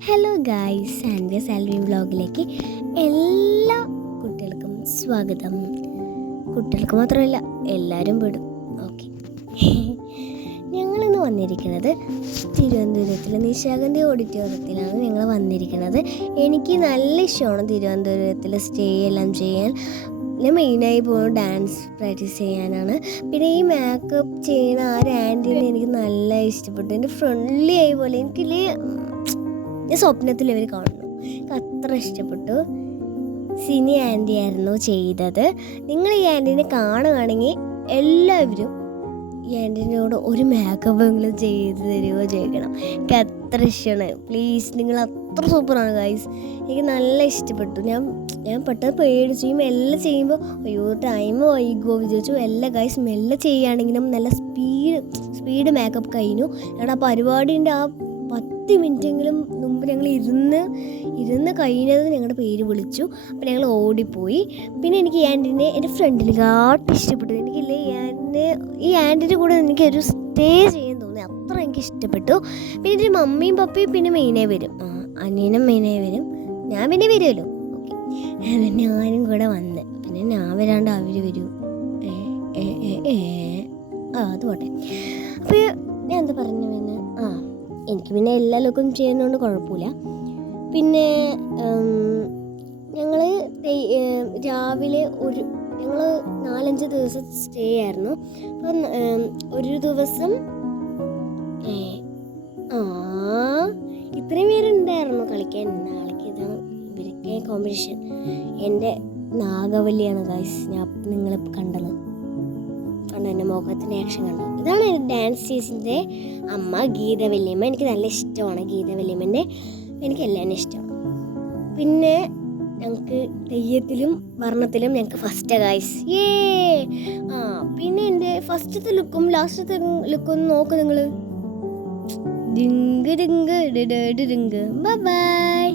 Hello guys, Sanvia Salvi വ്ളോഗിലേക്ക് എല്ലാ കുട്ടികൾക്കും സ്വാഗതം. കുട്ടികൾക്ക് മാത്രമല്ല, എല്ലാവരും വിടും. ഓക്കെ, ഞങ്ങളിന്ന് വന്നിരിക്കുന്നത് തിരുവനന്തപുരത്തിലെ നിശാഗന്ധി ഓഡിറ്റോറിയത്തിലാണ് ഞങ്ങൾ വന്നിരിക്കുന്നത്. എനിക്ക് നല്ല ഇഷ്ടമാണ് തിരുവനന്തപുരത്തിൽ സ്റ്റേ എല്ലാം ചെയ്യാൻ. ഞാൻ മെയിനായി പോകുന്നത് ഡാൻസ് പ്രാക്ടീസ് ചെയ്യാനാണ്. പിന്നെ ഈ മേക്കപ്പ് ചെയ്യുന്ന ആ ഒരു ആൻറ്റീനെ എനിക്ക് നല്ല ഇഷ്ടപ്പെട്ടു. എൻ്റെ ഫ്രണ്ട്ലി ആയി പോലെ എനിക്കില്ലേ, ഞാൻ സ്വപ്നത്തിൽ ഇവർ കാണുന്നു. എനിക്ക് അത്ര ഇഷ്ടപ്പെട്ടു. സിനി ആൻറ്റി ആയിരുന്നു ചെയ്തത്. നിങ്ങൾ ഈ ആൻറ്റീനെ കാണുകയാണെങ്കിൽ എല്ലാവരും ഈ ആൻറ്റീനോട് ഒരു മേക്കപ്പ് എങ്കിലും ചെയ്ത് തരുമോ ചോദിക്കണം. എനിക്ക് അത്ര ഇഷ്ടമാണ്. പ്ലീസ്, നിങ്ങൾ അത്ര സൂപ്പറാണ് ഗൈസ്. എനിക്ക് നല്ല ഇഷ്ടപ്പെട്ടു. ഞാൻ പെട്ടെന്ന് പേടിച്ചു. ഈ മെല്ലെ ചെയ്യുമ്പോൾ അയ്യോ ടൈം വൈകുമോ വിചാരിച്ചു. എല്ലാ ഗൈസ് മെല്ലെ ചെയ്യുകയാണെങ്കിലും നല്ല സ്പീഡ് മേക്കപ്പ് കഴിഞ്ഞു. ഞങ്ങളുടെ ആ പരിപാടിൻ്റെ ആ 10 മിനിറ്റെങ്കിലും മുമ്പ് ഞങ്ങൾ ഇരുന്ന് കഴിഞ്ഞത് ഞങ്ങളുടെ പേര് വിളിച്ചു. അപ്പോൾ ഞങ്ങൾ ഓടിപ്പോയി. പിന്നെ എനിക്ക് ഈ ആൻറ്റീനെ എൻ്റെ ഫ്രണ്ടിനെക്കാട്ട് ഇഷ്ടപ്പെട്ടു. എനിക്കില്ലേ ഈ ആൻറ്റീൻ്റെ കൂടെ എനിക്കൊരു സ്റ്റേ ചെയ്യാൻ തോന്നി. അത്ര എനിക്ക് ഇഷ്ടപ്പെട്ടു. പിന്നെ എൻ്റെ മമ്മിയും പപ്പയും പിന്നെ മെയിനായി വരും, അനിയനും മെയിനായി വരും. ഞാൻ പിന്നെ വരുമല്ലോ. ഓക്കെ, ഞാനും കൂടെ വന്ന് പിന്നെ ഞാൻ വരാണ്ട് അവർ വരൂ. അത് പോട്ടെ. അപ്പോൾ ഞാൻ എന്താ പറഞ്ഞു പിന്നെ എനിക്ക് പിന്നെ എല്ലാ ലുക്കും ചെയ്യുന്നതുകൊണ്ട് കുഴപ്പമില്ല. പിന്നെ ഞങ്ങൾ രാവിലെ ഞങ്ങൾ 4-5 ദിവസം സ്റ്റേ ആയിരുന്നു. അപ്പം ഒരു ദിവസം ഇത്രയും പേരുണ്ടായിരുന്നു കളിക്കാൻ. നാളേക്ക് ഇതാണ് ഇവരൊക്കെ കോമ്പറ്റീഷൻ. എൻ്റെ നാഗവല്ലിയാണ് ഗൈസ്. ഞാൻ നിങ്ങളിപ്പോൾ കണ്ടത് എൻ്റെ മുഖത്തിൻ്റെ ആക്ഷൻ കണ്ടു. ഇതാണ് എൻ്റെ ഡാൻസ് ടീച്ചറിൻ്റെ അമ്മ ഗീത വല്യമ്മ. എനിക്ക് നല്ല ഇഷ്ടമാണ് ഗീത വല്യമ്മൻ്റെ. എനിക്ക് എല്ലാവരും ഇഷ്ടമാണ്. പിന്നെ ഞങ്ങൾക്ക് തെയ്യത്തിലും വർണ്ണത്തിലും ഞങ്ങൾക്ക് ഫസ്റ്റ് ഗൈസ്. പിന്നെ എൻ്റെ ഫസ്റ്റത്തെ ലുക്കും ലാസ്റ്റത്തെ ലുക്കും നോക്ക് നിങ്ങൾ. Dink dink dink. Bye bye.